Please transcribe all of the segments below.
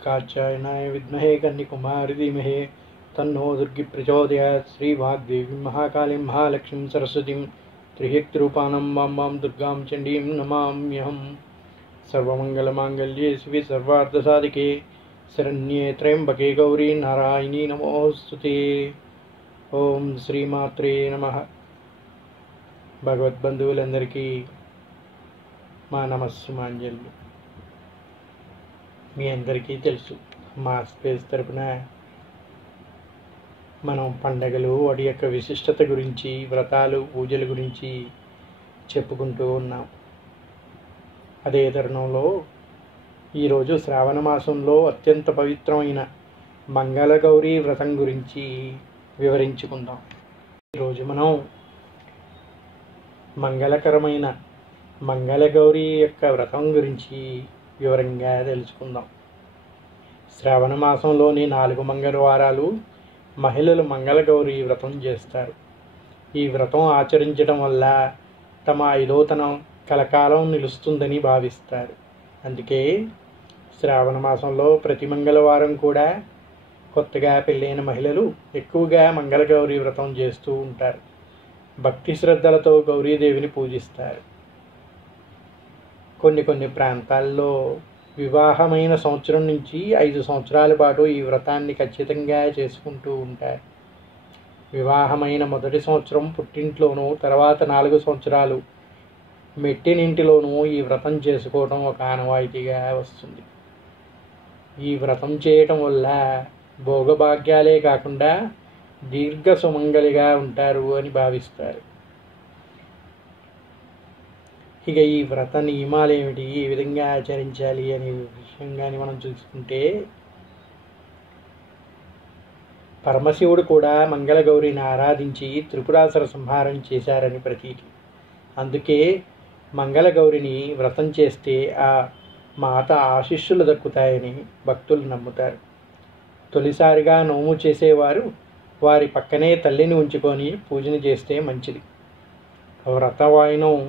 कात्यायनाय विद्महे कन्याकुमारी धीमहि तन्नो दुर्गी प्रचोदयात्। श्रीवाग्देवी महाकालीं महालक्ष्मीं सरस्वतीं त्रिशक्तिरूपाणां वां दुर्गां चण्डीं नमाम्यहम्। सर्वमङ्गलमाङ्गल्ये शिवे सर्वार्थसाधिके शरण्ये त्र्यम्बके गौरी नारायणी नमोस्तुते। ఓం శ్రీమాత్రే నమః. భగవద్బంధువులందరికీ మా నమస్సుమాంజలు. మీ అందరికీ తెలుసు, మా స్పేస్ తరపున మనం పండగలు వాటి యొక్క విశిష్టత గురించి, వ్రతాలు పూజల గురించి చెప్పుకుంటూ ఉన్నాం. అదే తరుణంలో ఈరోజు శ్రావణ మాసంలో అత్యంత పవిత్రమైన మంగళగౌరీ వ్రతం గురించి వివరించుకుందాం. ఈరోజు మనం మంగళకరమైన మంగళగౌరీ యొక్క వ్రతం గురించి వివరంగా తెలుసుకుందాం. శ్రావణ మాసంలోని 4 మంగళవారాలు మహిళలు మంగళగౌరీ వ్రతం చేస్తారు. ఈ వ్రతం ఆచరించడం వల్ల తమ ఐదోతనం కలకాలం నిలుస్తుందని భావిస్తారు. అందుకే శ్రావణ మాసంలో ప్రతి మంగళవారం కూడా కొత్తగా పెళ్ళైన మహిళలు ఎక్కువగా మంగళగౌరీ వ్రతం చేస్తూ ఉంటారు. భక్తి శ్రద్ధలతో గౌరీదేవిని పూజిస్తారు. కొన్ని ప్రాంతాల్లో వివాహమైన సంవత్సరం నుంచి 5 సంవత్సరాల పాటు ఈ వ్రతాన్ని ఖచ్చితంగా చేసుకుంటూ ఉంటారు. వివాహమైన మొదటి సంవత్సరం పుట్టింట్లోనూ, తర్వాత 4 సంవత్సరాలు మెట్టినింటిలోనూ ఈ వ్రతం చేసుకోవడం ఒక ఆనవాయితీగా వస్తుంది. ఈ వ్రతం చేయటం వల్ల భోగభాగ్యాలే కాకుండా దీర్ఘ సుమంగలిగా ఉంటారు అని భావిస్తారు. ఇక ఈ వ్రత నియమాలు ఏమిటి, ఏ విధంగా ఆచరించాలి అనే విషయంగాని మనం చూసుకుంటే, పరమశివుడు కూడా మంగళగౌరిని ఆరాధించి త్రిపురాసుర సంహారం చేశారని ప్రతీతి. అందుకే మంగళగౌరిని వ్రతం చేస్తే ఆ మాత ఆశీస్సులు దక్కుతాయని భక్తులు నమ్ముతారు. తొలిసారిగా నోము చేసేవారు వారి పక్కనే తల్లిని ఉంచుకొని పూజన చేస్తే మంచిది. వ్రత వాయినం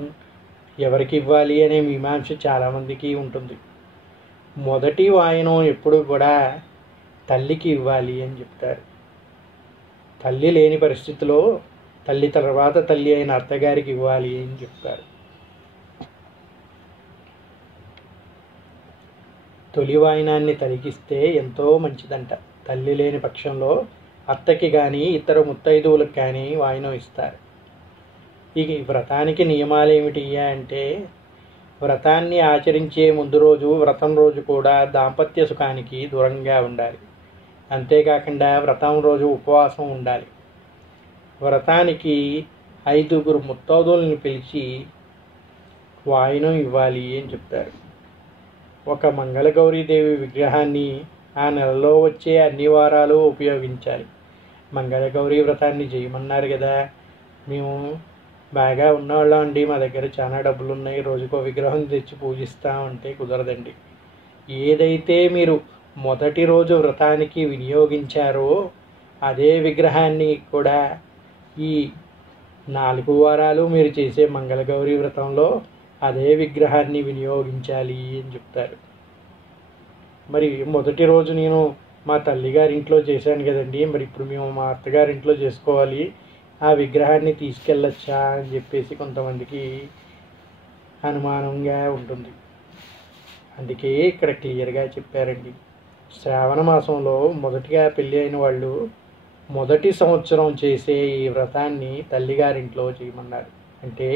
ఎవరికి ఇవ్వాలి అనే మీమాంస చాలామందికి ఉంటుంది. మొదటి వాయినం ఎప్పుడు కూడా తల్లికి ఇవ్వాలి అని చెప్తారు. తల్లి లేని పరిస్థితిలో తల్లి తర్వాత తల్లి అయిన అత్తగారికి ఇవ్వాలి అని చెప్తారు. తొలి వాయినాన్ని తలిగిస్తే ఎంతో మంచిదంట. తల్లి లేని పక్షంలో అత్తకి కానీ ఇతర ముత్తైదువులకు కానీ వాయినం ఇస్తారు. ఈ వ్రతానికి నియమాలు ఏమిటి అంటే, వ్రతాన్ని ఆచరించే ముందు రోజు, వ్రతం రోజు కూడా దాంపత్య సుఖానికి దూరంగా ఉండాలి. అంతేకాకుండా వ్రతం రోజు ఉపవాసం ఉండాలి. వ్రతానికి 5 ముత్తైదువులను పిలిచి వాయినం ఇవ్వాలి అని చెప్తారు. ఒక మంగళగౌరీదేవి విగ్రహాన్ని ఆ నెలలో వచ్చే అన్ని వారాలు ఉపయోగించాలి. మంగళగౌరీ వ్రతాన్ని చేయమన్నారు కదా, మేము బాగా ఉన్నవాళ్ళం అండి, మా దగ్గర చాలా డబ్బులు ఉన్నాయి, రోజుకో విగ్రహం తెచ్చి పూజిస్తామంటే కుదరదండి. ఏదైతే మీరు మొదటి రోజు వ్రతానికి వినియోగించారో అదే విగ్రహాన్ని కూడా ఈ 4 వారాలు మీరు చేసే మంగళగౌరీ వ్రతంలో అదే విగ్రహాన్ని వినియోగించాలి అని చెప్తారు. మరి మొదటి రోజు నేను మా తల్లిగారింట్లో చేశాను కదండి, మరి ఇప్పుడు మేము మా అత్తగారింట్లో చేసుకోవాలి, ఆ విగ్రహాన్ని తీసుకెళ్ళొచ్చా అని చెప్పేసి కొంతమందికి అనుమానంగా ఉంటుంది. అందుకే ఇక్కడ క్లియర్గా చెప్పారండి. శ్రావణ మాసంలో మొదటిగా పెళ్ళి అయిన వాళ్ళు మొదటి సంవత్సరం చేసే ఈ వ్రతాన్ని తల్లిగారింట్లో చేయమన్నారు. అంటే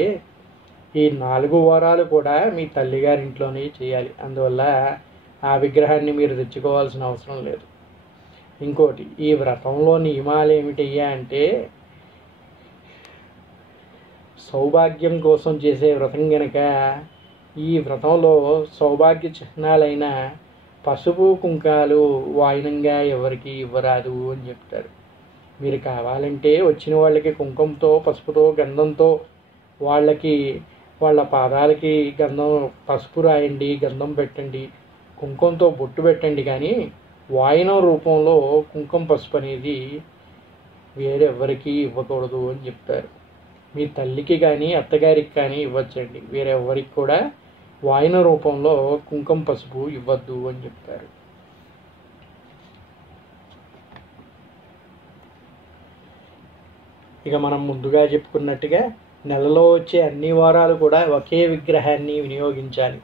ఈ 4 వారాలు కూడా మీ తల్లిగారింట్లోనే చేయాలి. అందువల్ల ఆ విగ్రహాన్ని మీరు తెచ్చుకోవాల్సిన అవసరం లేదు. ఇంకోటి, ఈ వ్రతంలో నియమాలు ఏమిటయ్యా అంటే, సౌభాగ్యం కోసం చేసే వ్రతం కనుక ఈ వ్రతంలో సౌభాగ్య చిహ్నాలైన పసుపు కుంకాలు వాయినంగా ఎవరికి ఇవ్వరాదు అని చెప్తారు. మీరు కావాలంటే వచ్చిన వాళ్ళకి కుంకుమతో, పసుపుతో, గంధంతో వాళ్ళ పాదాలకి గంధం, పసుపు రాయండి, గంధం పెట్టండి, కుంకుమతో బొట్టు పెట్టండి. కానీ వాయినం రూపంలో కుంకుమ, పసుపు అనేది వేరెవ్వరికి ఇవ్వకూడదు అని చెప్తారు. మీ తల్లికి కానీ అత్తగారికి కానీ ఇవ్వచ్చండి, వేరెవ్వరికి కూడా వాయిన రూపంలో కుంకుమ పసుపు ఇవ్వద్దు అని చెప్తారు. ఇక మనం ముందుగా చెప్పుకున్నట్టుగా నెలలో వచ్చే అన్ని వారాలు కూడా ఒకే విగ్రహాన్ని వినియోగించాలి.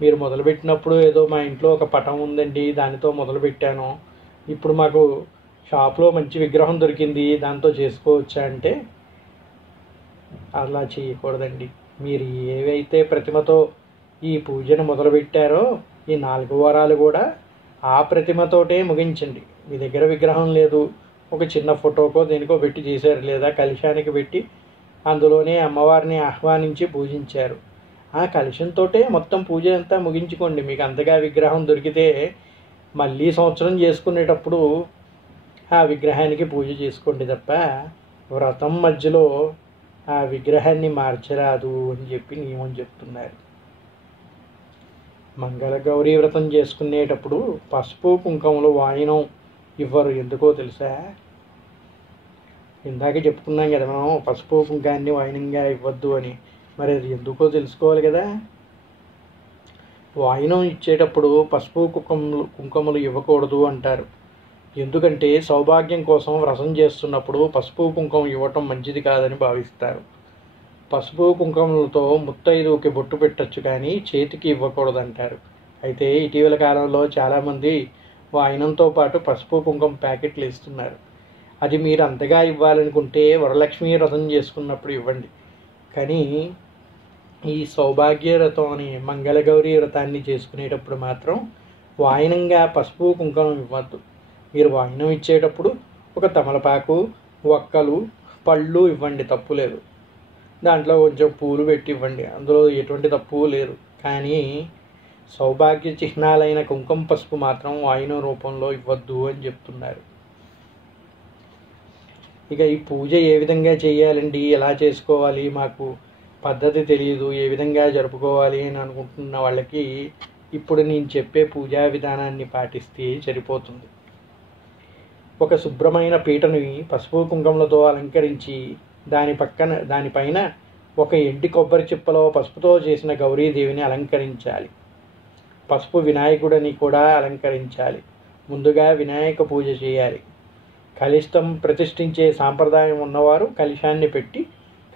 మీరు మొదలుపెట్టినప్పుడు ఏదో మా ఇంట్లో ఒక పటం ఉందండి దానితో మొదలుపెట్టాను, ఇప్పుడు మాకు షాప్లో మంచి విగ్రహం దొరికింది దాంతో చేసుకోవచ్చా అంటే అలా చేయకూడదండి. మీరు ఏవైతే ప్రతిమతో ఈ పూజను మొదలుపెట్టారో ఈ 4 వారాలు కూడా ఆ ప్రతిమతోటే ముగించండి. మీ దగ్గర విగ్రహం లేదు, ఒక చిన్న ఫోటోకో దేనికో పెట్టి చేశారు, లేదా కలశానికి పెట్టి అందులోనే అమ్మవారిని ఆహ్వానించి పూజించారు, ఆ కలశంతోటే మొత్తం పూజ అంతా ముగించుకోండి. మీకు అంతగా విగ్రహం దొరికితే మళ్ళీ సంవత్సరం చేసుకునేటప్పుడు ఆ విగ్రహానికి పూజ చేసుకోండి తప్ప వ్రతం మధ్యలో ఆ విగ్రహాన్ని మార్చరాదు అని చెప్పి నియమం చెప్తున్నారు. మంగళగౌరీ వ్రతం చేసుకునేటప్పుడు పసుపు కుంకుమలు వాయినం ఇవ్వరు. ఎందుకో తెలుసా? ఇందాక చెప్పుకున్నాం కదా మనం పసుపు కుంకాన్ని వాయినంగా ఇవ్వద్దు అని. మరి అది ఎందుకో తెలుసుకోవాలి కదా. వాయినం ఇచ్చేటప్పుడు పసుపు కుంకుమలు ఇవ్వకూడదు అంటారు. ఎందుకంటే సౌభాగ్యం కోసం వ్రతం చేస్తున్నప్పుడు పసుపు కుంకుమ ఇవ్వటం మంచిది కాదని భావిస్తారు. పసుపు కుంకుమలతో ముత్తైదువుకి బొట్టు పెట్టచ్చు కానీ చేతికి ఇవ్వకూడదంటారు. అయితే ఇటీవల కాలంలో చాలామంది వాయినంతో పాటు పసుపు కుంకుమ ప్యాకెట్లు ఇస్తున్నారు. అది మీరు అంతగా ఇవ్వాలనుకుంటే వరలక్ష్మి వ్రతం చేసుకున్నప్పుడు ఇవ్వండి. కానీ ఈ సౌభాగ్య వ్రతం అని మంగళగౌరీ వ్రతాన్ని చేసుకునేటప్పుడు మాత్రం వాయినంగా పసుపు కుంకుమ ఇవ్వద్దు. మీరు వాయినం ఇచ్చేటప్పుడు ఒక తమలపాకు, ఒక్కలు, పళ్ళు ఇవ్వండి, తప్పులేదు. దాంట్లో కొంచెం పూలు పెట్టి ఇవ్వండి, అందులో ఎటువంటి తప్పు లేదు. కానీ సౌభాగ్య చిహ్నాలైన కుంకుమ పసుపు మాత్రం వాయినం రూపంలో ఇవ్వద్దు అని చెప్తున్నారు. ఇక ఈ పూజ ఏ విధంగా చేయాలండి, ఎలా చేసుకోవాలి, మాకు పద్ధతి తెలియదు, ఏ విధంగా జరుపుకోవాలి అని అనుకుంటున్న వాళ్ళకి ఇప్పుడు నేను చెప్పే పూజా విధానాన్ని పాటిస్తే సరిపోతుంది. ఒక శుభ్రమైన పీటని పసుపు కుంకుమలతో అలంకరించి దానిపైన ఒక ఎండి కొబ్బరి చిప్పలో పసుపుతో చేసిన గౌరీదేవిని అలంకరించాలి. పసుపు వినాయకుడిని కూడా అలంకరించాలి. ముందుగా వినాయక పూజ చేయాలి. కలశం ప్రతిష్ఠించే సాంప్రదాయం ఉన్నవారు కలశాన్ని పెట్టి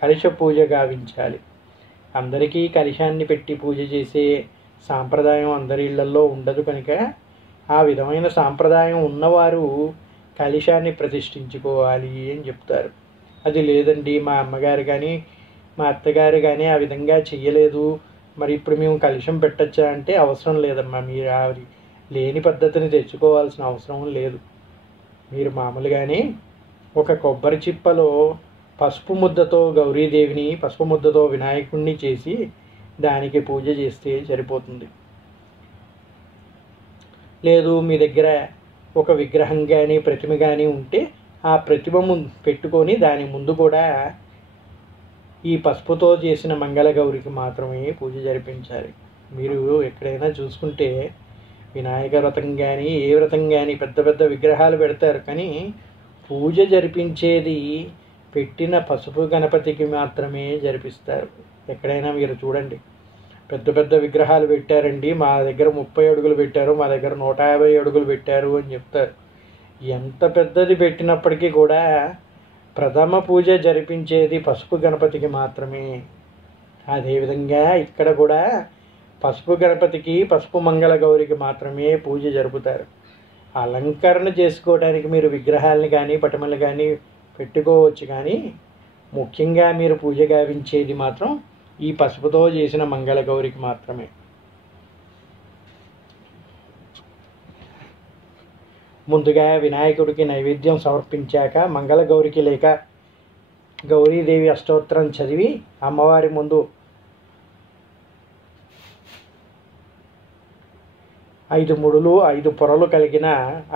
కలశ పూజ గావించాలి. అందరికీ కలశాన్ని పెట్టి పూజ చేసే సాంప్రదాయం అందరి ఇళ్లలో ఉండదు కనుక ఆ విధమైన సాంప్రదాయం ఉన్నవారు కలశాన్ని ప్రతిష్ఠించుకోవాలి అని చెప్తారు. అది లేదండి మా అమ్మగారు కానీ మా అత్తగారు కానీ ఆ విధంగా చెయ్యలేదు, మరి ఇప్పుడు మేము కలశం పెట్టచ్చా అంటే అవసరం లేదమ్మా. మీరు ఆ లేని పద్ధతిని తెచ్చుకోవాల్సిన అవసరం లేదు. మీరు మామూలుగానే ఒక కొబ్బరి చిప్పలో పసుపు ముద్దతో గౌరీదేవిని, పసుపు ముద్దతో వినాయకుడిని చేసి దానికి పూజ చేస్తే సరిపోతుంది. లేదు మీ దగ్గర ఒక విగ్రహం కానీ ప్రతిమ కానీ ఉంటే ఆ ప్రతిమ పెట్టుకొని దాని ముందు కూడా ఈ పసుపుతో చేసిన మంగళగౌరికి మాత్రమే పూజ జరిపించాలి. మీరు ఎక్కడైనా చూసుకుంటే వినాయక వ్రతం కానీ ఏ వ్రతం కానీ పెద్ద పెద్ద విగ్రహాలు పెడతారు, కానీ పూజ జరిపించేది పెట్టిన పసుపు గణపతికి మాత్రమే జరిపిస్తారు. ఎక్కడైనా మీరు చూడండి, పెద్ద పెద్ద విగ్రహాలు పెట్టారండి, మా దగ్గర 30 అడుగులు పెట్టారు, మా దగ్గర 150 అడుగులు పెట్టారు అని చెప్తారు. ఎంత పెద్దది పెట్టినప్పటికీ కూడా ప్రథమ పూజ జరిపించేది పసుపు గణపతికి మాత్రమే. అదేవిధంగా ఇక్కడ కూడా పసుపు గణపతికి, పసుపు మంగళ గౌరికి మాత్రమే పూజ జరుపుతారు. అలంకరణ చేసుకోవడానికి మీరు విగ్రహాలని కానీ పటములు కానీ పెట్టుకోవచ్చు, కానీ ముఖ్యంగా మీరు పూజ గావించేది మాత్రం ఈ పసుపుతో చేసిన మంగళ గౌరికి మాత్రమే. ముందుగా వినాయకుడికి నైవేద్యం సమర్పించాక మంగళగౌరికి లేక గౌరీదేవి అష్టోత్తరం చదివి అమ్మవారి ముందు 5 ముడులు, 5 పొరలు కలిగిన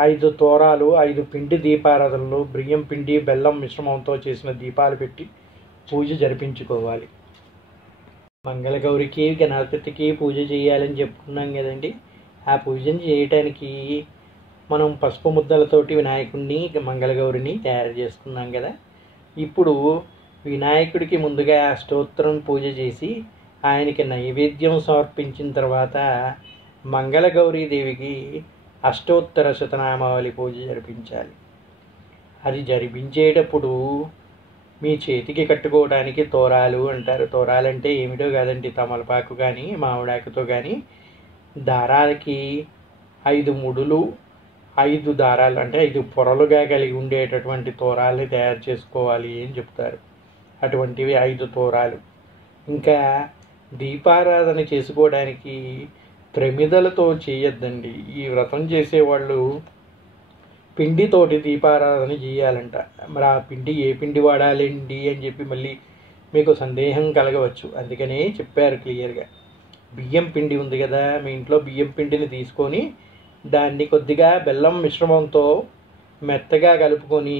5 తోరాలు, 5 పిండి దీపారాధనలు, బియ్యం పిండి బెల్లం మిశ్రమంతో చేసిన దీపాలు పెట్టి పూజ జరిపించుకోవాలి. మంగళగౌరికి గణపతికి పూజ చేయాలని చెప్పుకున్నాం కదండి. ఆ పూజను చేయటానికి మనం పసుపు ముద్దలతోటి వినాయకుడిని మంగళగౌరిని తయారు చేసుకున్నాం కదా. ఇప్పుడు వినాయకుడికి ముందుగా అష్టోత్తరం పూజ చేసి ఆయనకి నైవేద్యం సమర్పించిన తర్వాత మంగళగౌరీదేవికి అష్టోత్తర శతనామావళి పూజ జరిపించాలి. అది జరిపించేటప్పుడు మీ చేతికి కట్టుకోవడానికి తోరాలు అంటారు. తోరాలంటే ఏమిటో కాదండి, తమలపాకు కానీ మామిడాకుతో కానీ దారాలకి 5 ముడులు 5 దారాలు అంటే 5 పొరలుగా కలిగి ఉండేటటువంటి తోరాలని తయారు చేసుకోవాలి అని చెప్తారు. అటువంటివి 5 తోరాలు. ఇంకా దీపారాధన చేసుకోవడానికి ప్రమిదలతో చేయొద్దండి. ఈ వ్రతం చేసేవాళ్ళు పిండితోటి దీపారాధన చేయాలంట. మరి ఆ పిండి ఏ పిండి వాడాలండి అని చెప్పి మళ్ళీ మీకు సందేహం కలగవచ్చు. అందుకనే చెప్పారు క్లియర్గా. బియ్యం పిండి ఉంది కదా, మీ ఇంట్లో బియ్యం పిండిని తీసుకొని దాన్ని కొద్దిగా బెల్లం మిశ్రమంతో మెత్తగా కలుపుకొని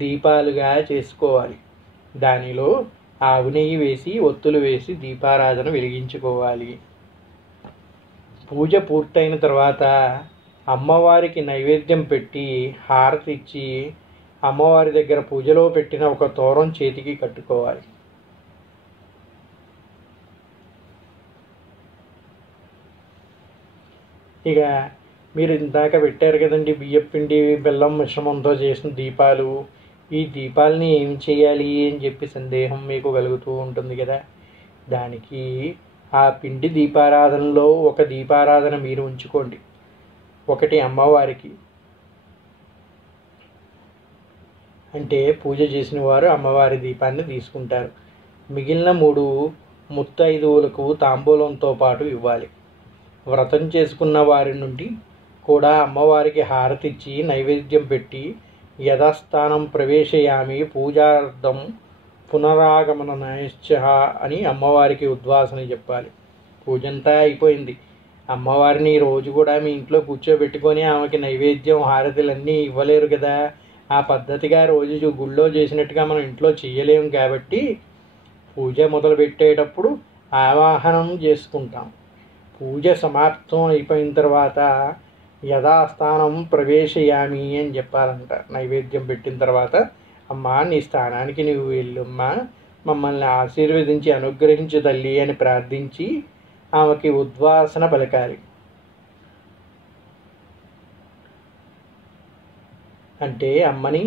దీపాలుగా చేసుకోవాలి. దానిలో ఆవు నెయ్యి వేసి ఒత్తులు వేసి దీపారాధన వెలిగించుకోవాలి. పూజ పూర్తయిన తర్వాత అమ్మవారికి నైవేద్యం పెట్టి హారతి ఇచ్చి అమ్మవారి దగ్గర పూజలో పెట్టిన ఒక తోరం చేతికి కట్టుకోవాలి. ఇక మీరు ఇందాక పెట్టారు కదండి బియ్యపిండి బెల్లం మిశ్రమంతో చేసిన దీపాలు. ఈ దీపాలని ఏం చేయాలి అని చెప్పి సందేహం మీకు కలుగుతూ ఉంటుంది కదా. దానికి ఆ పిండి దీపారాధనలో ఒక దీపారాధన మీరు ఉంచుకోండి. ఒకటి అమ్మవారికి, అంటే పూజ చేసిన వారు అమ్మవారి దీపాన్ని తీసుకుంటారు. మిగిలిన 3 ముత్తైదువులకు తాంబూలంతో పాటు ఇవ్వాలి. వ్రతం చేసుకున్న వారి నుండి కూడా అమ్మవారికి హారతిచ్చి నైవేద్యం పెట్టి యథాస్థానం ప్రవేశయామి పూజార్థం పునరాగమనశ్చ అని అమ్మవారికి ఉద్వాసన చెప్పాలి. పూజంతా అయిపోయింది. అమ్మవారిని రోజు కూడా మీ ఇంట్లో కూర్చోబెట్టుకొని ఆమెకి నైవేద్యం హారతులన్నీ ఇవ్వలేరు కదా. ఆ పద్ధతిగా రోజు గుళ్ళో చేసినట్టుగా మనం ఇంట్లో చేయలేము కాబట్టి పూజ మొదలుపెట్టేటప్పుడు ఆవాహనం చేసుకుంటాం. పూజ సమాప్తం అయిపోయిన తర్వాత యథాస్థానం ప్రవేశయామి అని చెప్పాలంట. నైవేద్యం పెట్టిన తర్వాత అమ్మా నీ స్థానానికి నువ్వు వెళ్ళమ్మా, మమ్మల్ని ఆశీర్వదించి అనుగ్రహించు తల్లి అని ప్రార్థించి ఆమెకి ఉద్వాసన పలకాలి. అంటే అమ్మని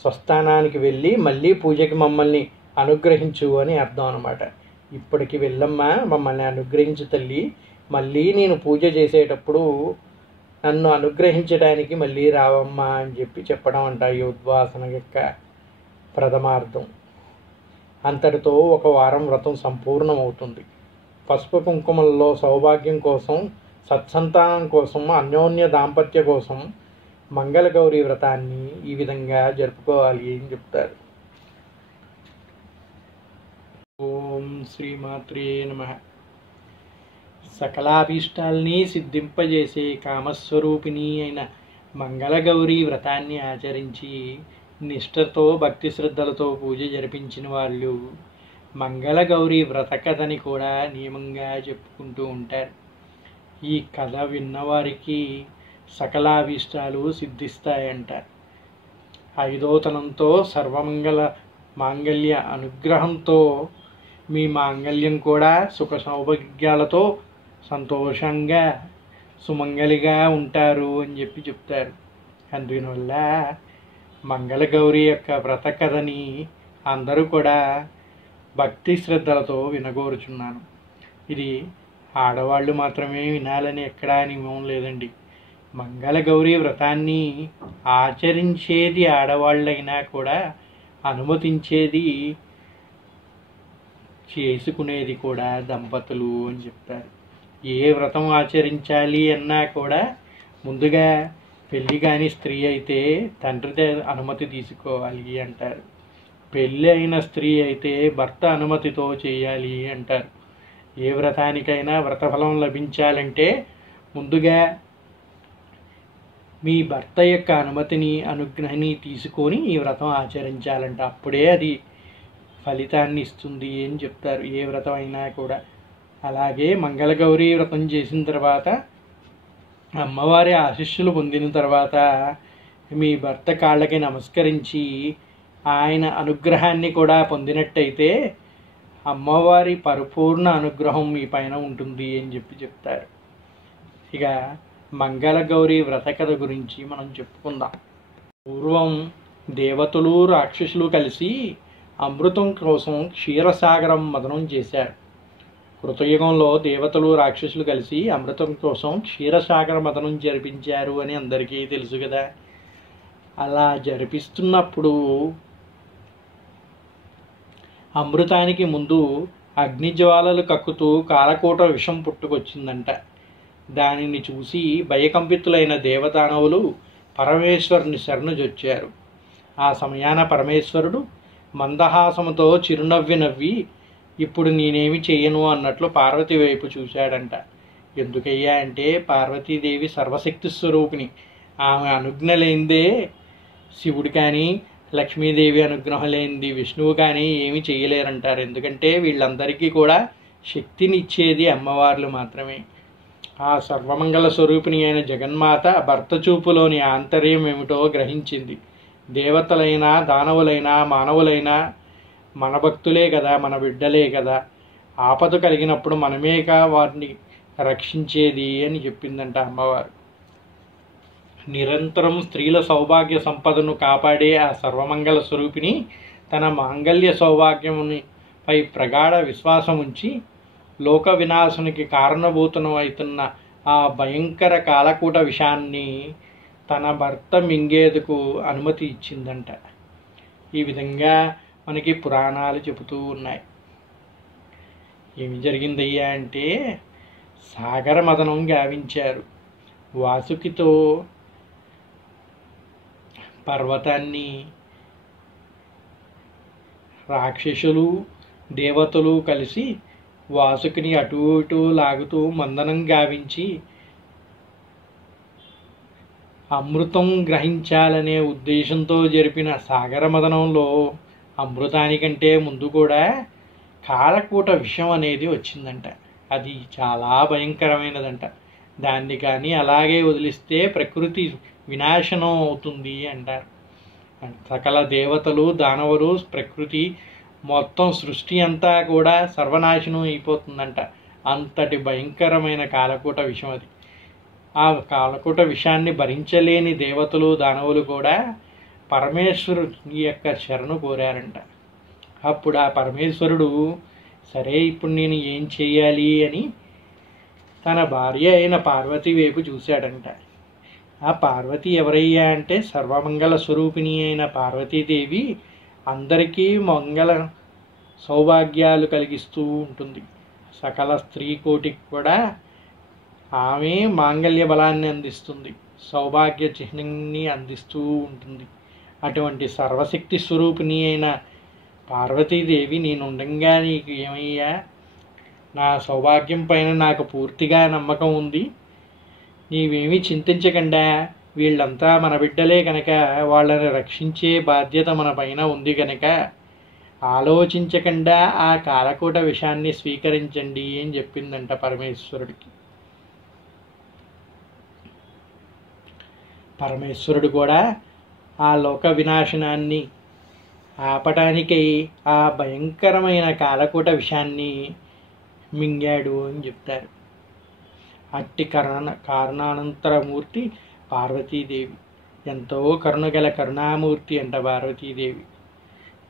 స్వస్థానానికి వెళ్ళి మళ్ళీ పూజకి మమ్మల్ని అనుగ్రహించు అని అర్థం అన్నమాట. ఇప్పటికి వెళ్ళమ్మా, మమ్మల్ని అనుగ్రహించు తల్లి, మళ్ళీ నేను పూజ చేసేటప్పుడు నన్ను అనుగ్రహించడానికి మళ్ళీ రావమ్మా అని చెప్పి చెప్పడం అంట ఈ ఉద్వాసన యొక్క ప్రథమార్థం. అంతటితో ఒక వారం వ్రతం సంపూర్ణమవుతుంది. పసుపు కుంకుమల్లో సౌభాగ్యం కోసం, సత్సంతానం కోసం, అన్యోన్య దాంపత్య కోసం మంగళగౌరి వ్రతాన్ని ఈ విధంగా జరుపుకోవాలి అని చెప్తారు. ఓం శ్రీమాత్రే నమః. సకలాభీష్టాల్ని సిద్ధింపజేసే కామస్వరూపిణి అయిన మంగళగౌరి వ్రతాన్ని ఆచరించి నిష్ఠతో భక్తి శ్రద్ధలతో పూజ జరిపించిన వాళ్ళు మంగళగౌరి వ్రత కథని కూడా నియమంగా చెప్పుకుంటూ ఉంటారు. ఈ కథ విన్నవారికి సకలాభీష్టాలు సిద్ధిస్తాయంట. 5వ తనంతో సర్వమంగళ మాంగళ్య అనుగ్రహంతో మీ మాంగళ్యం కూడా సుఖ సౌభాగ్యాలతో సంతోషంగా సుమంగళిగా ఉంటారు అని చెప్పి చెప్తారు. అందువల్ల మంగళగౌరి యొక్క వ్రత కథని అందరూ కూడా భక్తి శ్రద్ధలతో వినగోరుచున్నాను. ఇది ఆడవాళ్ళు మాత్రమే వినాలని ఎక్కడా నియమం లేదండి. మంగళగౌరి వ్రతాన్ని ఆచరించేది ఆడవాళ్ళైనా కూడా అనుమతించేది చేసుకునేది కూడా దంపతులు అని చెప్తారు. ఏ వ్రతం ఆచరించాలి అన్నా కూడా ముందుగా పెళ్ళి కాని స్త్రీ అయితే తండ్రి అనుమతి తీసుకోవాలి అంటారు. పెళ్ళి అయిన స్త్రీ అయితే భర్త అనుమతితో చేయాలి అంటారు. ఏ వ్రతానికైనా వ్రతఫలం లభించాలంటే ముందుగా మీ భర్త యొక్క అనుగ్రహాన్ని తీసుకొని ఈ వ్రతం ఆచరించాలంట. అప్పుడే అది ఫలితాన్ని ఇస్తుంది అని చెప్తారు, ఏ వ్రతం అయినా కూడా. అలాగే మంగళగౌరి వ్రతం చేసిన తర్వాత అమ్మవారి ఆశీస్సులు పొందిన తర్వాత మీ భర్త కాళ్ళకి నమస్కరించి ఆయన అనుగ్రహాన్ని కూడా పొందినట్టయితే అమ్మవారి పరిపూర్ణ అనుగ్రహం మీ పైన ఉంటుంది అని చెప్పి చెప్తారు. ఇక మంగళగౌరి వ్రత కథ గురించి మనం చెప్పుకుందాం. పూర్వం దేవతలు రాక్షసులు కలిసి అమృతం కోసం క్షీరసాగరం మదనం చేశారు. కృతయుగంలో దేవతలు రాక్షసులు కలిసి అమృతం కోసం క్షీరసాగర మదనం జరిపించారు అని అందరికీ తెలుసు కదా. అలా జరిపిస్తున్నప్పుడు అమృతానికి ముందు అగ్నిజ్వాలలు కక్కుతూ కాలకూట విషం పుట్టుకొచ్చిందంట. దానిని చూసి భయకంపితులైన దేవదానవులు పరమేశ్వరుని శరణుజొచ్చారు. ఆ సమయాన పరమేశ్వరుడు మందహాసముతో చిరునవ్వి నవ్వి, ఇప్పుడు నేనేమి చెయ్యను అన్నట్లు పార్వతి వైపు చూశాడంట. ఎందుకయ్యా అంటే పార్వతీదేవి సర్వశక్తి స్వరూపిణి. ఆమె అనుజ్ఞ లేనిదే శివుడు కానీ లక్ష్మీదేవి అనుగ్రహం లేనిది విష్ణువు కానీ ఏమీ చేయలేరంటారు. ఎందుకంటే వీళ్ళందరికీ కూడా శక్తినిచ్చేది అమ్మవార్లు మాత్రమే. ఆ సర్వమంగళ స్వరూపిణి అయిన జగన్మాత భర్త చూపులోని ఆంతర్యం ఏమిటో గ్రహించింది. దేవతలైనా దానవులైనా మానవులైనా మన భక్తులే కదా, మన బిడ్డలే కదా, ఆపద కలిగినప్పుడు మనమేగా వారిని రక్షించేది అని చెప్పిందంట అమ్మవారు. నిరంతరం స్త్రీల సౌభాగ్య సంపదను కాపాడే ఆ సర్వమంగళ స్వరూపిణి తన మాంగళ్య సౌభాగ్యమునిపై ప్రగాఢ విశ్వాసం ఉంచి లోక వినాశునికి కారణభూతమవుతున్న ఆ భయంకర కాలకూట విషాన్ని తన భర్త మింగేందుకు అనుమతి ఇచ్చిందంట. ఈ విధంగా మనకి పురాణాలు చెబుతూ ఉన్నాయి. ఏమి జరిగిందయ్యా అంటే సాగర మదనం గావించారు. వాసుకితో పర్వతాన్ని రాక్షసులు దేవతలు కలిసి వాసుకిని అటు ఇటు లాగుతూ మందనం గావించి అమృతం గ్రహించాలనే ఉద్దేశంతో జరిపిన సాగర మదనంలో అమృతానికంటే ముందు కూడా కాలకూట విషం అనేది వచ్చిందంట. అది చాలా భయంకరమైనదంట. దాన్ని కానీ అలాగే వదిలిస్తే ప్రకృతి వినాశనం అవుతుంది అంటారు. సకల దేవతలు దానవులు ప్రకృతి మొత్తం సృష్టి అంతా కూడా సర్వనాశనం అయిపోతుందంట. అంతటి భయంకరమైన కాలకూట విషం అది. ఆ కాలకూట విషాన్ని భరించలేని దేవతలు దానవులు కూడా పరమేశ్వరుని యొక్క శరణు కోరారంట. అప్పుడు ఆ పరమేశ్వరుడు సరే ఇప్పుడు నేను ఏం చెయ్యాలి అని తన భార్య అయిన పార్వతి వైపు చూశాడంట. ఆ పార్వతి ఎవరయ్యా అంటే సర్వమంగళ స్వరూపిణి అయిన పార్వతీదేవి అందరికీ మంగళ సౌభాగ్యాలు కలిగిస్తూ ఉంటుంది. సకల స్త్రీ కోటికి కూడా ఆమె మాంగళ్య బలాన్ని అందిస్తుంది, సౌభాగ్య చిహ్నాన్ని అందిస్తూ ఉంటుంది. అటువంటి సర్వశక్తి స్వరూపిణి అయిన పార్వతీదేవి నేనుండగా నీకు ఏమయ్యా, నా సౌభాగ్యం పైన నాకు పూర్తిగా నమ్మకం ఉంది, నీవేమీ చింతించకుండా, వీళ్ళంతా మన బిడ్డలే కనుక వాళ్ళని రక్షించే బాధ్యత మన పైన ఉంది కనుక ఆలోచించకుండా ఆ కాలకూట విషయాన్ని స్వీకరించండి అని చెప్పిందంట పరమేశ్వరుడికి. పరమేశ్వరుడు కూడా ఆ లోక వినాశనాన్ని ఆపటానికై ఆ భయంకరమైన కాలకూట విషయాన్ని మింగాడు అని చెప్తారు. అట్టి కారణానంతరమూర్తి పార్వతీదేవి. ఎంతో కరుణగల కరుణామూర్తి అంట పార్వతీదేవి.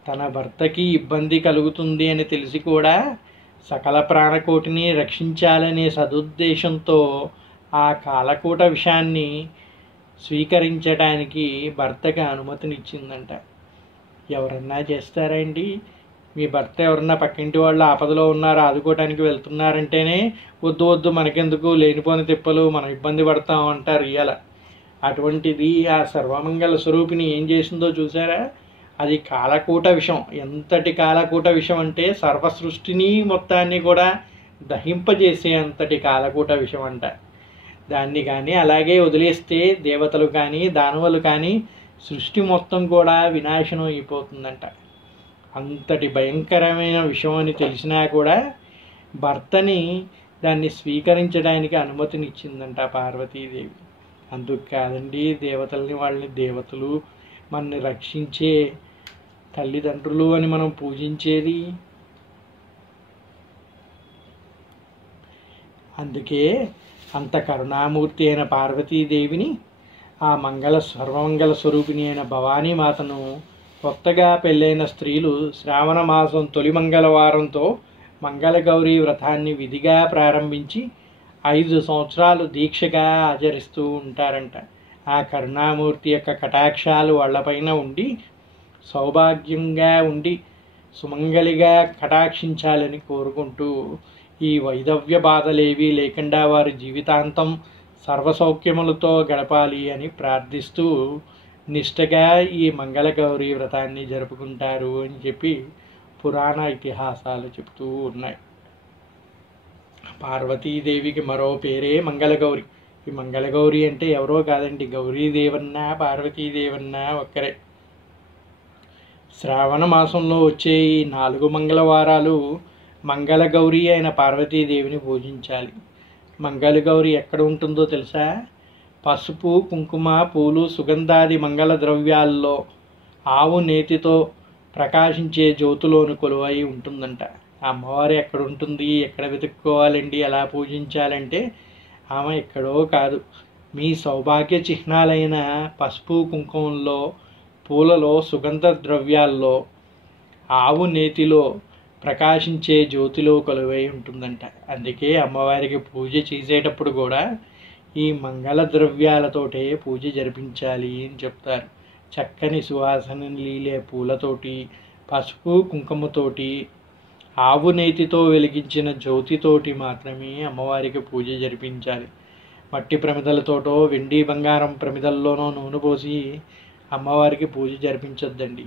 తన భర్తకి ఇబ్బంది కలుగుతుంది అని తెలిసి కూడా సకల ప్రాణకోటిని రక్షించాలనే సదుద్దేశంతో ఆ కాలకూట విషయాన్ని స్వీకరించడానికి భర్తకి అనుమతినిచ్చిందంట. ఎవరన్నా చేస్తారండి? మీ భర్త ఎవరన్నా పక్కింటి వాళ్ళు ఆపదలో ఉన్నారు ఆదుకోవటానికి వెళ్తున్నారంటేనే వద్దు వద్దు మనకెందుకు లేనిపోని తిప్పలు, మనం ఇబ్బంది పడతాం అంటారు ఇయ్యాల. అటువంటిది ఆ సర్వమంగళ స్వరూపిణి ఏం చేసిందో చూసారా? అది కాలకూట విషం. ఎంతటి కాలకూట విషం అంటే సర్వ సృష్టిని మొత్తాన్ని కూడా దహింపజేసే అంతటి కాలకూట విషం అంట. దాన్ని కానీ అలాగే వదిలేస్తే దేవతలు కానీ దానవులు కానీ సృష్టి మొత్తం కూడా వినాశనం అయిపోతుందంట. అంతటి భయంకరమైన విషయం అని తెలిసినా కూడా భర్తని దాన్ని స్వీకరించడానికి అనుమతినిచ్చిందంట పార్వతీదేవి. అందుకు కాదండి దేవతల్ని వాళ్ళని దేవతలు మనని రక్షించే తల్లిదండ్రులు అని మనం పూజించేది. అందుకే అంత కరుణామూర్తి అయిన పార్వతీదేవిని, ఆ సర్వమంగళ స్వరూపిణి అయిన భవానీమాతను కొత్తగా పెళ్ళైన స్త్రీలు శ్రావణ మాసం తొలి మంగళవారంతో మంగళగౌరి వ్రతాన్ని విధిగా ప్రారంభించి 5 సంవత్సరాలు దీక్షగా ఆచరిస్తూ ఉంటారంట. ఆ కరుణామూర్తి యొక్క కటాక్షాలు వాళ్ళపైన ఉండి సౌభాగ్యంగా ఉండి సుమంగళిగా కటాక్షించాలని కోరుకుంటూ ఈ వైధవ్య బాధలేవీ లేకుండా వారి జీవితాంతం సర్వసౌఖ్యములతో గడపాలి అని ప్రార్థిస్తూ నిష్టగా ఈ మంగళగౌరి వ్రతాన్ని జరుపుకుంటారు అని చెప్పి పురాణ ఇతిహాసాలు చెబుతూ ఉన్నాయి. పార్వతీదేవికి మరో పేరే మంగళగౌరి. ఈ మంగళగౌరి అంటే ఎవరో కాదండి, గౌరీదేవన్నా పార్వతీదేవన్నా ఒక్కరే. శ్రావణ మాసంలో వచ్చే ఈ 4 మంగళవారాలు మంగళగౌరి అయిన పార్వతీదేవిని పూజించాలి. మంగళగౌరి ఎక్కడ ఉంటుందో తెలుసా? పసుపు, కుంకుమ, పూలు, సుగంధాది మంగళ ద్రవ్యాల్లో ఆవు నేతితో ప్రకాశించే జ్యోతిలోని కొలువై ఉంటుందంట. అమ్మవారు ఎక్కడ ఉంటుంది, ఎక్కడ వెతుక్కోవాలండి, ఎలా పూజించాలంటే ఆమె ఎక్కడో కాదు, మీ సౌభాగ్య చిహ్నాలైన పసుపు కుంకుమంలో, పూలలో, సుగంధ ద్రవ్యాల్లో, ఆవు నేతిలో ప్రకాశించే జ్యోతిలో కొలువై ఉంటుందంట. అందుకే అమ్మవారికి పూజ చేసేటప్పుడు కూడా ఈ మంగళ ద్రవ్యాలతోటే పూజ జరిపించాలి అని చెప్తారు. చక్కని సువాసన లీలే పూలతోటి, పసుపు కుంకుమతోటి, ఆవు నేతితో వెలిగించిన జ్యోతితోటి మాత్రమే అమ్మవారికి పూజ జరిపించాలి. మట్టి ప్రమిదలతోటో వెండి బంగారం ప్రమిదల్లోనో నూనె పోసి అమ్మవారికి పూజ జరిపించొద్దండి.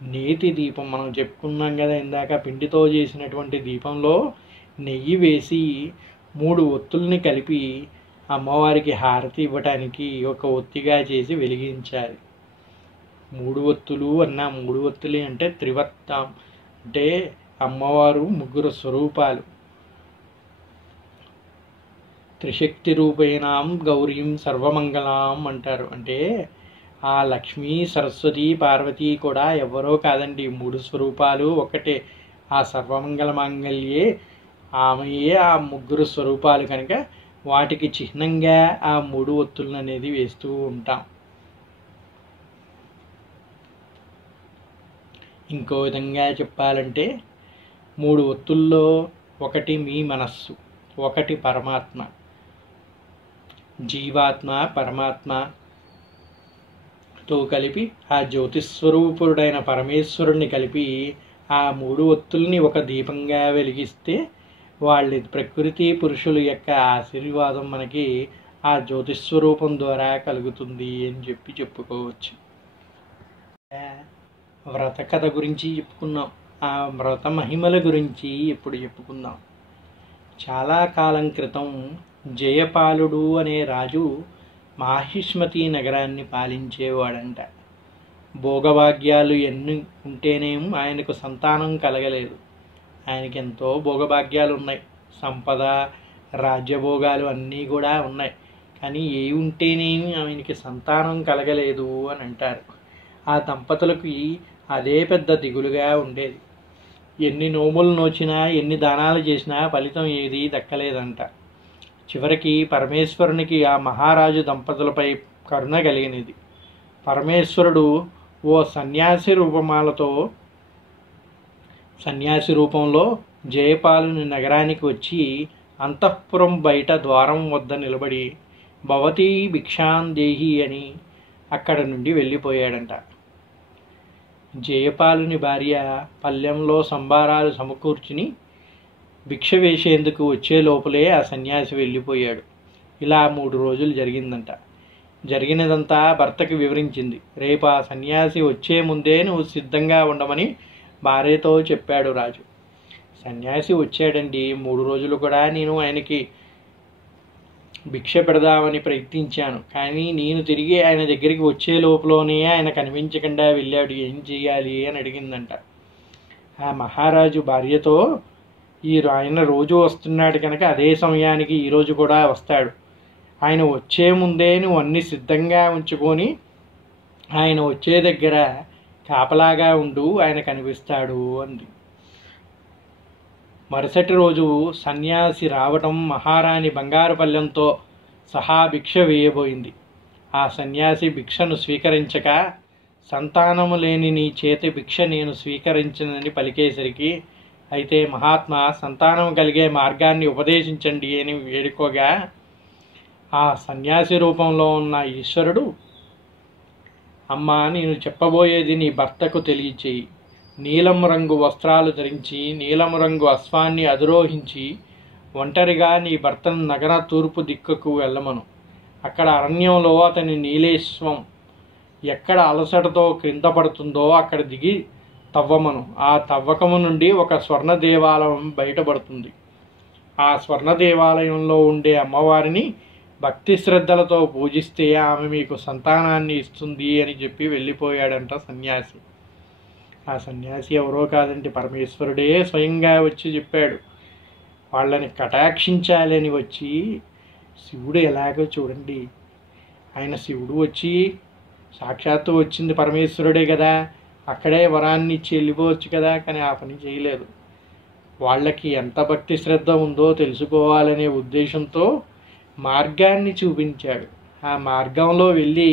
నేతి దీపం మనం చెప్పుకున్నాం కదా ఇందాక, పిండితో చేసినటువంటి దీపంలో నెయ్యి వేసి 3 ఒత్తుల్ని కలిపి అమ్మవారికి హారతి ఇవ్వటానికి ఒక ఒత్తిగా చేసి వెలిగించాలి. 3 ఒత్తులు అన్నా, 3 ఒత్తులు అంటే త్రివర్తం, అంటే అమ్మవారు 3 స్వరూపాలు. త్రిశక్తి రూపేణాం గౌరీం సర్వమంగళాం అంటారు. అంటే ఆ లక్ష్మీ, సరస్వతి, పార్వతి కూడా ఎవరో కాదండి, 3 స్వరూపాలు ఒకటే. ఆ సర్వమంగళ మాంగళ్యే ఆమెయే ఆ 3 స్వరూపాలు కనుక వాటికి చిహ్నంగా ఆ 3 ఒత్తులను అనేది వేస్తూ ఉంటాం. ఇంకో విధంగా చెప్పాలంటే 3 ఒత్తుల్లో ఒకటి మీ మనస్సు, ఒకటి పరమాత్మ, జీవాత్మ పరమాత్మతో కలిపి ఆ జ్యోతిస్వరూపుడైన పరమేశ్వరుణ్ణి కలిపి ఆ 3 ఒత్తుల్ని ఒక దీపంగా వెలిగిస్తే వాళ్ళ ప్రకృతి పురుషుల యొక్క ఆశీర్వాదం మనకి ఆ జ్యోతిస్వరూపం ద్వారా కలుగుతుంది అని చెప్పుకోవచ్చు. వ్రత కథ గురించి చెప్పుకున్నాం. ఆ వ్రత మహిమల గురించి ఇప్పుడు చెప్పుకుందాం. చాలా కాలం క్రితం జయపాలుడు అనే రాజు మాహిష్మతి నగరాన్ని పాలించేవాడంట. భోగభాగ్యాలు ఎన్ని ఉంటేనేమో ఆయనకు సంతానం కలగలేదు. ఆయనకి ఎంతో భోగభాగ్యాలు ఉన్నాయి, సంపద, రాజ్యభోగాలు అన్నీ కూడా ఉన్నాయి. కానీ ఏ ఉంటేనేమి ఆయనకి సంతానం కలగలేదు అని అంటారు. ఆ దంపతులకి అదే పెద్ద దిగులుగా ఉండేది. ఎన్ని నోములు నోచినా, ఎన్ని దానాలు చేసినా ఫలితం ఏది దక్కలేదంట. చివరికి పరమేశ్వరునికి ఆ మహారాజు దంపతులపై కరుణ కలిగినది. పరమేశ్వరుడు ఓ సన్యాసి రూపంలో జయపాలుని నగరానికి వచ్చి అంతఃపురం బయట ద్వారం వద్ద నిలబడి భవతీ భిక్షాందేహి అని అక్కడ నుండి వెళ్ళిపోయాడంట. జయపాలుని భార్య పల్లెంలో సంబారాలు సమకూర్చుని భిక్ష వేసేందుకు వచ్చే లోపలే ఆ సన్యాసి వెళ్ళిపోయాడు. ఇలా 3 రోజులు జరిగిందంట. జరిగినదంతా భర్తకి వివరించింది. రేపు ఆ సన్యాసి వచ్చే ముందే నువ్వు సిద్ధంగా ఉండమని భార్యతో చెప్పాడు రాజు. సన్యాసి వచ్చాడండి. 3 రోజులు కూడా నేను ఆయనకి భిక్ష పెడదామని ప్రయత్నించాను. కానీ నేను తిరిగి ఆయన దగ్గరికి వచ్చే లోపలనే ఆయన కనిపించకుండా వెళ్ళాడు. ఏం చేయాలి అని అడిగిందంట. ఆ మహారాజు భార్యతో, ఆయన రోజు వస్తున్నాడు కనుక అదే సమయానికి ఈరోజు కూడా వస్తాడు. ఆయన వచ్చే ముందే నువ్వు అన్ని సిద్ధంగా ఉంచుకొని ఆయన వచ్చే దగ్గర కాపలాగా ఉండు, ఆయన కనిపిస్తాడు అంది. మరుసటి రోజు సన్యాసి రావటం మహారాణి బంగారు పళ్ళెంతో సహా భిక్ష వేయబోయింది. ఆ సన్యాసి భిక్షను స్వీకరించక సంతానము లేని నీ చేతి భిక్ష నేను స్వీకరించనని పలికేసరికి, అయితే మహాత్మా సంతానం కలిగే మార్గాన్ని ఉపదేశించండి అని వేడుకోగా, ఆ సన్యాసి రూపంలో ఉన్న ఈశ్వరుడు, అమ్మా నేను చెప్పబోయేది నీ భర్తకు తెలియచేయి. నీలం రంగు వస్త్రాలు ధరించి నీలం రంగు అశ్వాన్ని అధిరోహించి ఒంటరిగా నీ భర్తను నగర తూర్పు దిక్కుకు వెళ్ళమను. అక్కడ అరణ్యంలో అతని నీలేశ్వం ఎక్కడ అలసటతో క్రింద పడుతుందో అక్కడ దిగి తవ్వమను. ఆ తవ్వకము నుండి ఒక స్వర్ణ దేవాలయం బయటపడుతుంది. ఆ స్వర్ణ దేవాలయంలో ఉండే అమ్మవారిని భక్తి శ్రద్ధలతో పూజిస్తే ఆమె మీకు సంతానాన్ని ఇస్తుంది అని చెప్పి వెళ్ళిపోయాడంట సన్యాసి. ఆ సన్యాసి ఎవరో కాదంటే పరమేశ్వరుడే స్వయంగా వచ్చి చెప్పాడు. వాళ్ళని కటాక్షించాలని వచ్చి శివుడు ఎలాగో చూడండి, ఆయన శివుడు వచ్చి సాక్షాత్తు వచ్చింది పరమేశ్వరుడే కదా, అక్కడే వరాన్ని ఇచ్చి వెళ్ళిపోవచ్చు కదా, కానీ ఆ పని చేయలేదు. వాళ్ళకి ఎంత భక్తి శ్రద్ధ ఉందో తెలుసుకోవాలనే ఉద్దేశంతో మార్గాన్ని చూపించాడు. ఆ మార్గంలో వెళ్ళి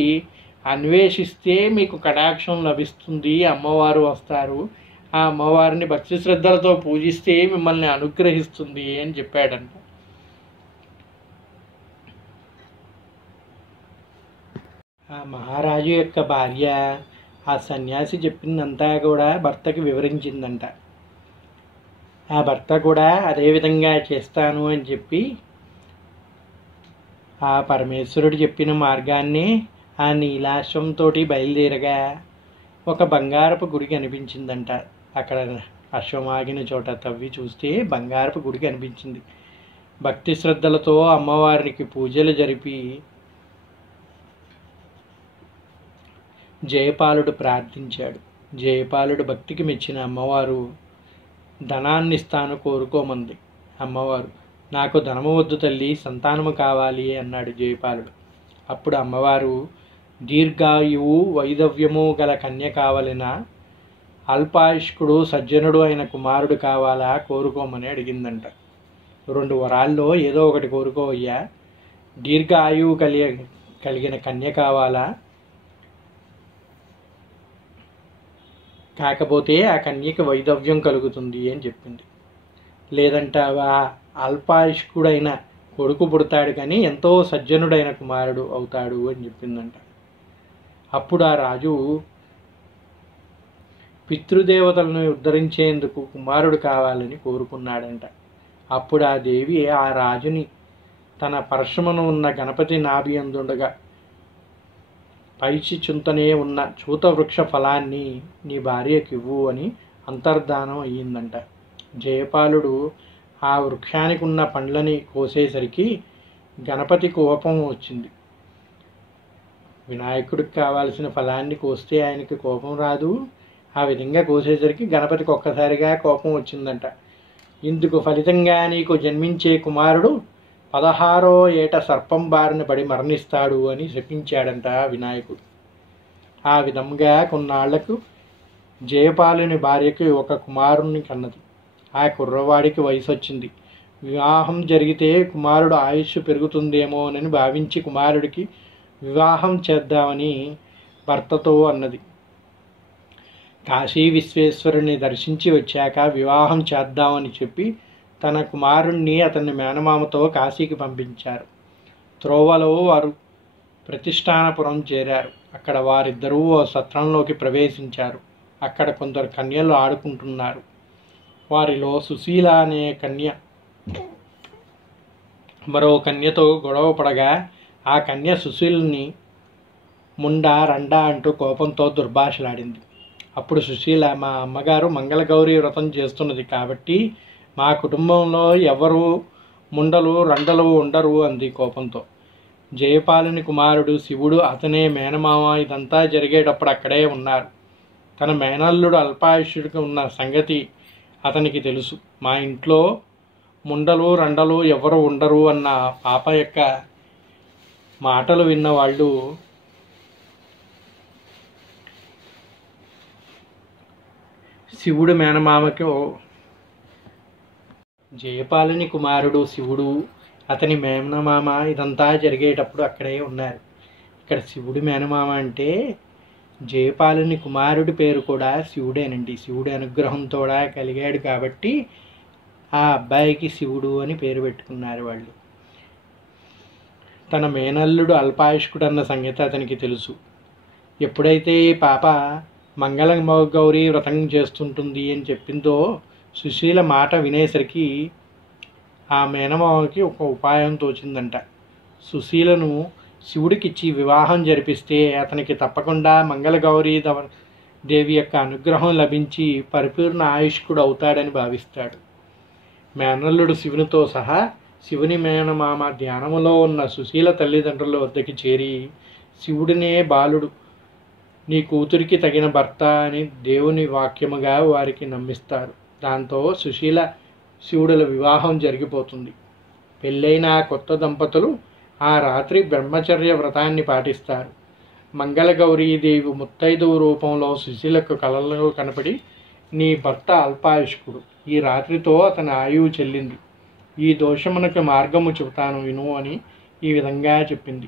అన్వేషిస్తే మీకు కటాక్షం లభిస్తుంది, అమ్మవారు వస్తారు, ఆ అమ్మవారిని భక్తి శ్రద్ధలతో పూజిస్తే మిమ్మల్ని అనుగ్రహిస్తుంది అని చెప్పాడంట. ఆ మహారాజు యొక్క భార్య ఆ సన్యాసి చెప్పిందంతా కూడా భర్తకి వివరించిందంట. ఆ భర్త కూడా అదే విధంగా చేస్తాను అని చెప్పి ఆ పరమేశ్వరుడు చెప్పిన మార్గాన్ని ఆ నీలాశ్వంతో బయలుదేరగా ఒక బంగారపు గుడి కనిపించిందంట. అక్కడ అశ్వమాగిన చోట తవ్వి చూస్తే బంగారపు గుడి కనిపించింది. భక్తి శ్రద్ధలతో అమ్మవారికి పూజలు జరిపి జయపాలుడు ప్రార్థించాడు. జయపాలుడు భక్తికి మెచ్చిన అమ్మవారు ధనాన్ని ఇస్తాను కోరుకోమంది. అమ్మవారు, నాకు ధనము వద్దు తల్లి, సంతానము కావాలి అన్నాడు జయపాలుడు. అప్పుడు అమ్మవారు, దీర్ఘాయువు వైదవ్యము గల కన్య కావాలినా, అల్పాయుష్కుడు సజ్జనుడు అయిన కుమారుడు కావాలా, కోరుకోమని అడిగిందంట. 2 వరాల్లో ఏదో ఒకటి కోరుకోవయ్యా. దీర్ఘ ఆయువు కలిగిన కన్య కావాలా, కాకపోతే ఆ కన్యకి వైదవ్యం కలుగుతుంది అని చెప్పింది. లేదంటావా, అల్పాయుష్కుడైన కొడుకు పుడతాడు కానీ ఎంతో సజ్జనుడైన కుమారుడు అవుతాడు అని చెప్పిందంట. అప్పుడు ఆ రాజు పితృదేవతలను ఉద్ధరించేందుకు కుమారుడు కావాలని కోరుకున్నాడంట. అప్పుడు ఆ దేవి ఆ రాజుని తన పరశుమను ఉన్న గణపతి నాభి అందుండగా పైచి చుంతనే ఉన్న చూత వృక్ష ఫలాన్ని నీ భార్యకివ్వు అని అంతర్ధానం అయ్యిందంట. జయపాలుడు ఆ వృక్షానికి ఉన్న పండ్లని కోసేసరికి గణపతి కోపం వచ్చింది. వినాయకుడికి కావాల్సిన ఫలాన్ని కోస్తే ఆయనకి కోపం రాదు, ఆ విధంగా కోసేసరికి గణపతికి ఒక్కసారిగా కోపం వచ్చిందంట. ఇందుకు ఫలితంగా నీకు జన్మించే కుమారుడు 16వ ఏట సర్పం బారిన పడి మరణిస్తాడు అని శపించాడంట వినాయకుడు. ఆ విధంగా కొన్నాళ్లకు జయపాలుని భార్యకి ఒక కుమారుణ్ణి కన్నది. ఆ కుర్రవాడికి వయసు వచ్చింది. వివాహం జరిగితే కుమారుడు ఆయుష్ పెరుగుతుందేమోనని భావించి కుమారుడికి వివాహం చేద్దామని భర్తతో అన్నది. కాశీ విశ్వేశ్వరుని దర్శించి వచ్చాక వివాహం చేద్దామని చెప్పి తన కుమారుణ్ణి అతని మేనమామతో కాశీకి పంపించారు. త్రోవలో వారు ప్రతిష్టానపురం చేరారు. అక్కడ వారిద్దరూ ఓ సత్రంలోకి ప్రవేశించారు. అక్కడ కొందరు కన్యలు ఆడుకుంటున్నారు. వారిలో సుశీల అనే కన్య మరో కన్యతో గొడవ పడగా ఆ కన్య సుశీల్ని ముండా రండా అంటూ కోపంతో దుర్భాషలాడింది. అప్పుడు సుశీల, మా అమ్మగారు మంగళగౌరి వ్రతం చేస్తున్నది కాబట్టి మా కుటుంబంలో ఎవరు ముండలు రండలు ఉండరు అంది కోపంతో. జయపాలుని కుమారుడు శివుడు, అతనే మేనమామ ఇదంతా జరిగేటప్పుడు అక్కడే ఉన్నారు. తన మేనల్లుడు అల్పాయుష్యుడికి ఉన్న సంగతి అతనికి తెలుసు. మా ఇంట్లో ముండలు రండలు ఎవరు ఉండరు అన్న పాప యొక్క మాటలు విన్న వాళ్ళు శివుడు మేనమామకి జయపాలుని కుమారుడు శివుడు, అతని మేనమామ ఇదంతా జరిగేటప్పుడు అక్కడే ఉన్నారు. ఇక్కడ శివుడి మేనమామ అంటే జయపాలుని కుమారుడి పేరు కూడా శివుడేనండి. శివుడి అనుగ్రహంతో కలిగాడు కాబట్టి ఆ అబ్బాయికి శివుడు అని పేరు పెట్టుకున్నారు వాళ్ళు. తన మేనల్లుడు అల్పాయుష్కుడు అన్న సంగతి అతనికి తెలుసు. ఎప్పుడైతే పాప మంగళ గౌరీ వ్రతం చేస్తుంటుంది అని చెప్పిందో సుశీల మాట వినేసరికి ఆ మేనమావకి ఒక ఉపాయం తోచిందంట. సుశీలను శివుడికిచ్చి వివాహం జరిపిస్తే అతనికి తప్పకుండా మంగళగౌరీ దేవి యొక్క అనుగ్రహం లభించి పరిపూర్ణ ఆయుష్కుడు అవుతాడని భావిస్తాడు. మేనల్లుడు శివునితో సహా శివుని మేనమామ ధ్యానములో ఉన్న సుశీల తల్లిదండ్రుల వద్దకి చేరి శివుడినే బాలుడు నీ కూతురికి తగిన భర్త అని దేవుని వాక్యముగా వారికి నమ్మిస్తారు. దాంతో సుశీల శివుడుల వివాహం జరిగిపోతుంది. పెళ్ళైన ఆ కొత్త దంపతులు ఆ రాత్రి బ్రహ్మచర్య వ్రతాన్ని పాటిస్తారు. మంగళగౌరీదేవి ముత్తైదువు రూపంలో సుశీలకు కలలో కనపడి నీ భర్త అల్పాయుష్కుడు, ఈ రాత్రితో అతని ఆయువు చెల్లింది, ఈ దోషమునకు మార్గము చెబుతాను విను అని ఈ విధంగా చెప్పింది.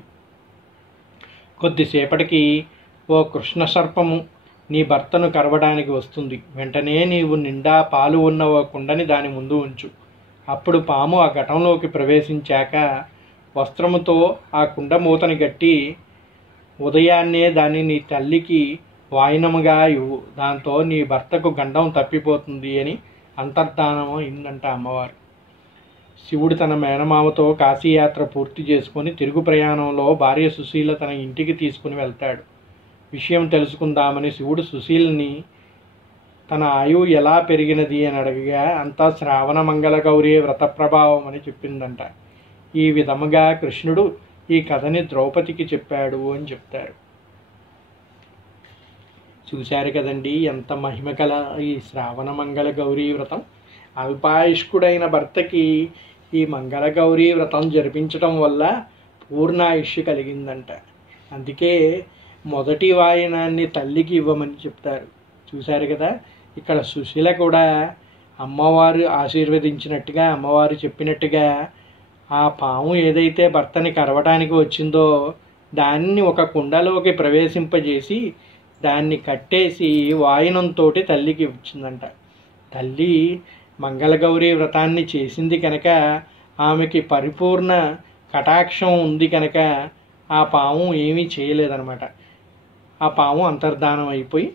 కొద్దిసేపటికి ఓ కృష్ణ సర్పము నీ భర్తను కరవడానికి వస్తుంది. వెంటనే నీవు నిండా పాలు ఉన్న ఓ కుండని దాని ముందు ఉంచు. అప్పుడు పాము ఆ ఘటంలోకి ప్రవేశించాక వస్త్రముతో ఆ కుండ మూతని గట్టి ఉదయాన్నే దాన్ని నీ తల్లికి వాయినముగా ఇవ్వు. దాంతో నీ భర్తకు గండం తప్పిపోతుంది అని అంతర్ధానం అయిందంట అమ్మవారు. శివుడు తన మేనమామతో కాశీయాత్ర పూర్తి చేసుకొని తిరుగు ప్రయాణంలో భార్య సుశీల తన ఇంటికి తీసుకుని వెళ్తాడు. విషయం తెలుసుకుందామని శివుడు సుశీల్ని తన ఆయువు ఎలా పెరిగినది అని అడగగా అంతా శ్రావణ మంగళ గౌరీ వ్రత ప్రభావం అని చెప్పిందంట. ఈ విధముగా కృష్ణుడు ఈ కథని ద్రౌపదికి చెప్పాడు అని చెప్తారు. చూశారు కదండి ఎంత మహిమ కల ఈ శ్రావణ మంగళ గౌరీ వ్రతం. అల్పాయుష్కుడైన భర్తకి ఈ మంగళ గౌరీ వ్రతం జరిపించడం వల్ల పూర్ణాయుష్షు కలిగిందంట. అందుకే మొదటి వాయినాన్ని తల్లికి ఇవ్వమని చెప్తారు. చూశారు కదా, ఇక్కడ సుశీల కూడా అమ్మవారు ఆశీర్వదించినట్టుగా అమ్మవారు చెప్పినట్టుగా ఆ పాము ఏదైతే భర్తని కరవటానికి వచ్చిందో దాన్ని ఒక కుండలోకి ప్రవేశింపజేసి దాన్ని కట్టేసి వాయినంతో తల్లికి ఇచ్చిందంట. తల్లి మంగళగౌరీ వ్రతాన్ని చేసింది కనుక ఆమెకి పరిపూర్ణ కటాక్షం ఉంది కనుక ఆ పాము ఏమీ చేయలేదన్నమాట. ఆ పాము అంతర్ధానం అయిపోయి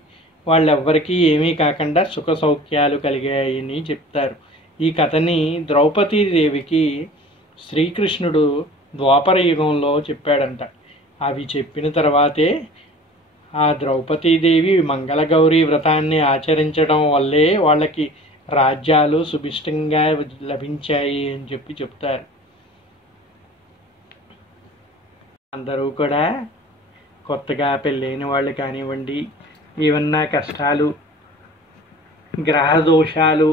వాళ్ళెవ్వరికీ ఏమీ కాకుండా సుఖ సౌఖ్యాలు కలిగాయని చెప్తారు. ఈ కథని ద్రౌపదీదేవికి శ్రీకృష్ణుడు ద్వాపర యుగంలో చెప్పాడంట. అవి చెప్పిన తర్వాతే ఆ ద్రౌపదీదేవి మంగళగౌరీ వ్రతాన్ని ఆచరించడం వల్లే వాళ్ళకి రాజ్యాలు సుభిష్టంగా లభించాయి అని చెప్తారు. అందరూ కూడా కొత్తగా పెళ్ళైన వాళ్ళు కానివ్వండి, ఏమన్నా కష్టాలు, గ్రహ దోషాలు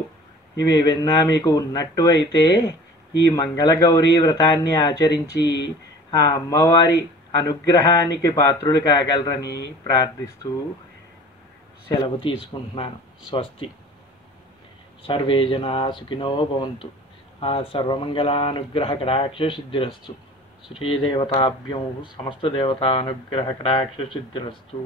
ఇవి ఏమన్నా మీకు ఉన్నట్టు అయితే ఈ మంగళగౌరీ వ్రతాన్ని ఆచరించి ఆ అమ్మవారి అనుగ్రహానికి పాత్రులు కాగలరని ప్రార్థిస్తూ సెలవు తీసుకుంటున్నాను. స్వస్తి. సర్వే జనా సుఖినో భవంతు. ఆ సర్వమంగళానుగ్రహ కటాక్ష సిద్ధిరస్తు. శ్రీదేవతాభ్యం సమస్త దేవతానుగ్రహ కటాక్ష సిద్ధిరస్తు.